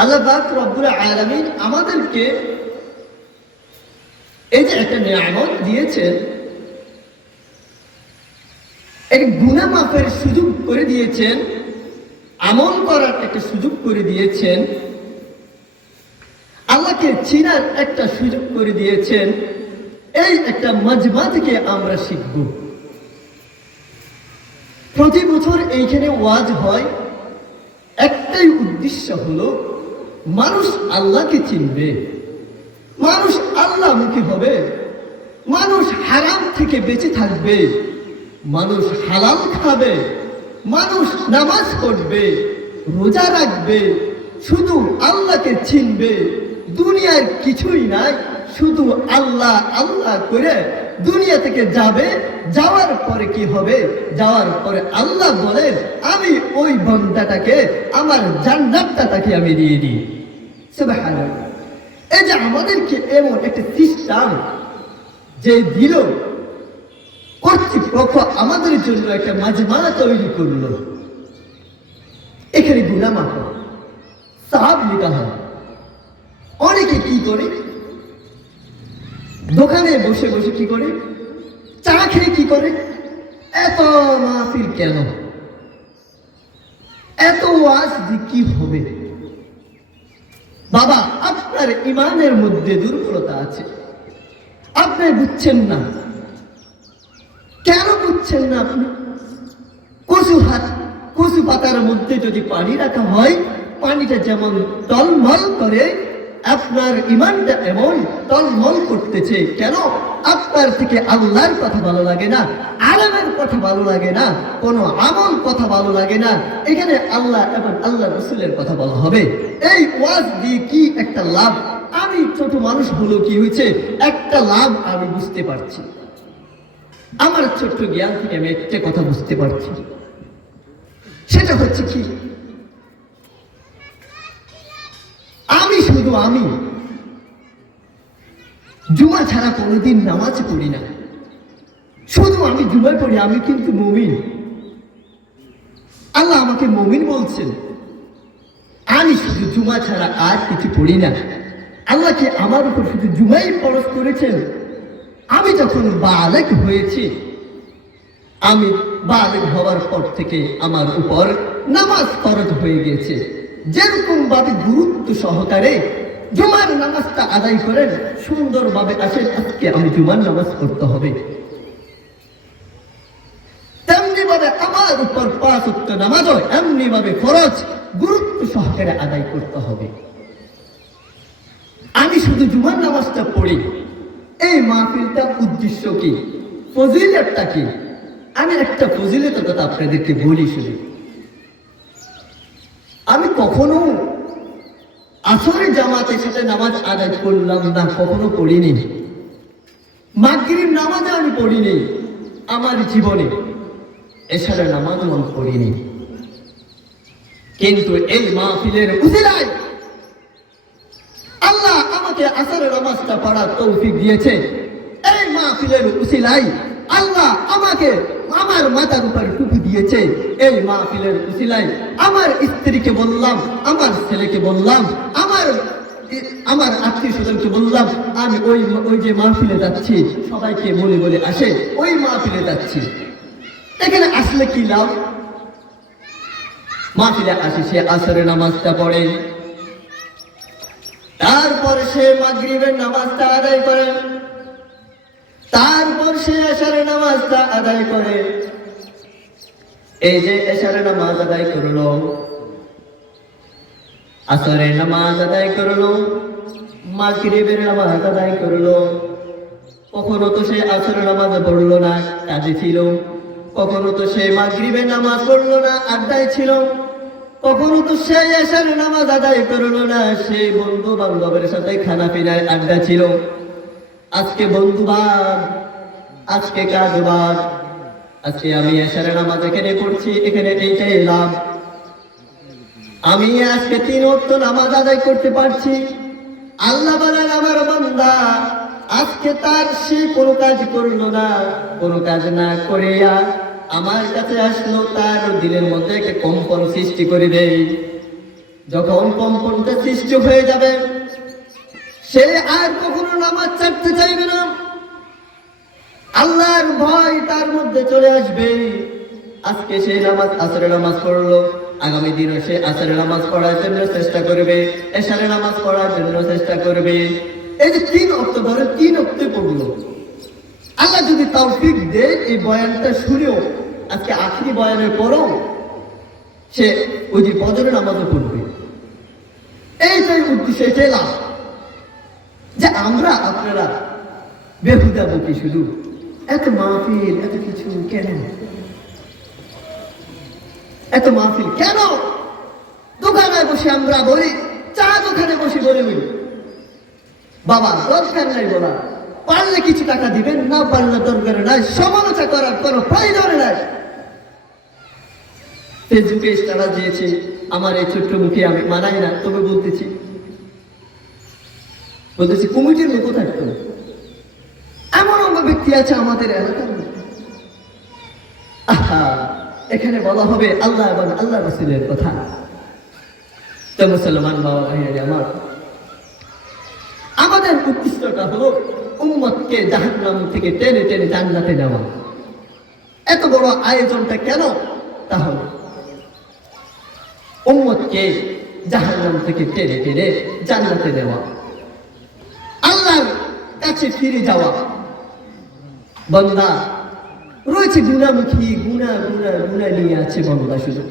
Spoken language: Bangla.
আল্লাহ পাক রব্বুল আলামিন আমাদেরকে এই যে একটা নিয়ামত দিয়েছেন, এক গুনাহ মাফের সুযোগ করে দিয়েছেন, আমল করার একটা সুযোগ করে দিয়েছেন, আল্লাহকে চিনার একটা সুযোগ করে দিয়েছেন। এই একটা মাজমা থেকে আমরা শিখব। প্রতি বছর এইখানে ওয়াজ হয়, একটাই উদ্দেশ্য হলো মানুষ আল্লাহকে চিনবে, মানুষ আল্লাহমুখী হবে, মানুষ হারাম থেকে বেঁচে থাকবে, মানুষ হালাল খাবে, মানুষ নামাজ পড়বে, রোজা রাখবে, শুধু আল্লাহকে চিনবে। দুনিয়ার কিছুই নাই, শুধু আল্লাহ আল্লাহ করে দুনিয়া থেকে যাবে। যাওয়ার পরে কি হবে? যাওয়ার পরে আল্লাহ বলেন, আমি ওই বান্দাটাকে আমার জান্নাতটা তাকে আমি দিয়ে দিই। সুবহানাল্লাহ। এই যে আমাদেরকে এমন একটা সিস্টেম যে দিল, কর্তৃপক্ষ আমাদের জন্য একটা মাজমা তৈরি করলো। এখানে গুনাহ মাফ সাহাব লেখা হয়। অনেকে কি করে? দোকানে বসে বসে কি করে? চা খেয়ে কি করে? এত মাহফিল কেন? এত ওয়াজ দিয়ে কি হবে? বাবা, আপনার ইমানের মধ্যে দুর্বলতা আছে, আপনি বুঝছেন না। কেন বুঝছেন না আপনি? কচু পাতার মধ্যে যদি পানি রাখা হয়, পানিটা যেমন টলমল করে, আপনার ইমানটা এমন টলমল করতেছে। কেন? আপনার থেকে আল্লাহর কথা ভালো লাগে না, আলেমের কথা ভালো লাগে না, কোনো আমল কথা ভালো লাগে না। এখানে আল্লাহ এবং আল্লাহ রাসূলের কথা বলা হবে। এই ওয়াজ দিয়ে কি একটা লাভ? আমি ছোট মানুষ হলো কি হয়েছে, একটা লাভ আমি বুঝতে পারছি। আমার ছোট্ট জ্ঞান থেকে আমি একটা কথা বুঝতে পারছি, সেটা হচ্ছে কি, আমি জুমা ছাড়া কোনোদিন নামাজ পড়ি না। শুধু আমি জুমায় পড়ি, আমি কিন্তু মুমিন। আল্লাহ আমাকে মুমিন বলছেন। আমি শুধু জুমা ছাড়া আর কিছু পড়ি না। আল্লাহ কি আমার উপর শুধু জুমাই ফরজ করেছেন? আমি যখন বালেগ হয়েছি, আমি বালেগ হওয়ার পর থেকে আমার উপর নামাজ ফরজ হয়ে গিয়েছে। যেরকম ভাবে গুরুত্ব সহকারে জুমার নামাজটা আদায় করেন, সুন্দরভাবে আসেন আজকে আমি জুমার নামাজ পড়তে হবে, তেমনি ভাবে আমার উপর 5 ওয়াক্ত নামাজও এমনি ভাবে ফরজ গুরুত্ব সহকারে আদায় করতে হবে। আমি শুধু জুমার নামাজটা পড়ি, এই মাহফিলটার উদ্দেশ্য কি, ফজিলতটা কি? আমি একটা ফজিলতের কথা আপনাদেরকে বলি। শুধু আমি কখনো আসরের জামাতের সাথে নামাজ আদায় করলাম না, কখনো পড়িনি। মাগরিব নামাজও আমি পড়িনি আমার জীবনে, এশারের নামাজও আমি পড়িনি। কিন্তু এই মাহফিলের উসিলায় আল্লাহ আমাকে আসরের নামাজটা পড়ার তৌফিক দিয়েছে। এই মাহফিলের উসিলায় আল্লাহ আমাকে আমার মাথার উপর টুপি দিয়েছে। এই মাহফিলের উসিলায় আমার স্ত্রীকে বললাম, আমার ছেলেকে বললাম, আমার আত্মীয় স্বজনকে বললাম, আমি ওই যে মাহফিলে যাচ্ছি, সবাইকে বলে বলে আসে ওই মাহফিলে যাচ্ছি। এখানে আসলে কি লাভ? মাহফিলে আসে, সে আসরের নামাজটা পড়ে, তারপর সে মাগরিবের নামাজটা আদায় করে, তারপর সে এশারের নামাজটা আদায় করে। এই যে এশারের নামাজ আদায় করলো, আসরের নামাজ আদায় করলো, মাগরিবের নামাজ আদায় করলো, কখনো তো সে আসরের নামাজ পড়লো না, কাজে ছিল। কখনো তো সে মাগরিবের নামাজ পড়লো না, আড্ডায় ছিল। কখনো তো সে এশারের নামাজ আদায় করলো না, সে বন্ধু বান্ধবের সাথে খানা পিনায় আড্ডা ছিল। আজকে বন্ধুবাদ, আজকে কাজবাদ, আজকে আমি এশারের নামাজ এখানে পড়ছি, এখানে এইটাই লাভ। আমি আজকে 3 ওয়াক্ত নামাজ আদায় করতে পারছি। আল্লাহ বলেন আমার বান্দা আজকে তার সে কোনো কাজ করলো না, কোনো কাজ না করিয়া আমার কাছে আসলো, তার দিলের মধ্যে একটা কম্পন সৃষ্টি করে দেয়। যখন কম্পনটা সৃষ্টি হয়ে যাবে, সে আর কখনো নামাজ ছাড়তে চাইবে না। আল্লাহর ভয় তার মধ্যে চলে আসবে। আজকে সে নামাজ, আসরের নামাজ পড়লো, আগামী দিনও সে আসরের নামাজ পড়ার জন্য চেষ্টা করবে, এশারের নামাজ পড়ার জন্য চেষ্টা করবে। এই যে 3 ওয়াক্ত ধরে 3 ওয়াক্তে পড়লো, আল্লাহ যদি তৌফিক দেয় এই বয়ানটা শুনেও আজকে আখরি বয়ানের পরও সে ওই যে ফজরের নামাজও পড়বে। এইটাই উদ্দেশ্য, এটাই লাভ। যে আমরা আপনারা বেহুদা বকি শুধু, এত মাহফিল, এত কিছু কেন, এত মাহফিল কেন? দোকানে বসে আমরা বলি, চা দোকানে বসে বলে বলি, বাবা দরকার নাই বলা, পারলে কিছু টাকা দিবেন, না পারলে দরকার নাই, সমালোচনা করার কোনো প্রয়োজন নাই। ফেসবুকে স্ট্যাটাস দিয়েছে, আমার এই ছোট্ট মুখে আমি মানাই না, তবে বলতেছি কমিটির লোক থাকতো। এমন অন্য ব্যক্তি আছে আমাদের এলাকার মধ্যে, আহা, এখানে বলা হবে আল্লাহ এবং আল্লাহ রাসূলের কথা। তো মুসলমান বাবা ভাইয়েরা আমার, আমাদের উদ্দেশ্যটা হলো উম্মতকে জাহান্নাম থেকে টেনে টেনে জান্নাতে নেওয়া। এত বড় আয়োজনটা কেন? তাহলে উম্মতকে জাহান্নাম থেকে টেনে টেনে জান্নাতে নেওয়া, আল্লাহর কাছে ফিরে যাওয়া। বান্দা রয়েছে গুনামুখী, গুনাহ নিয়ে আছে বান্দা শুধু।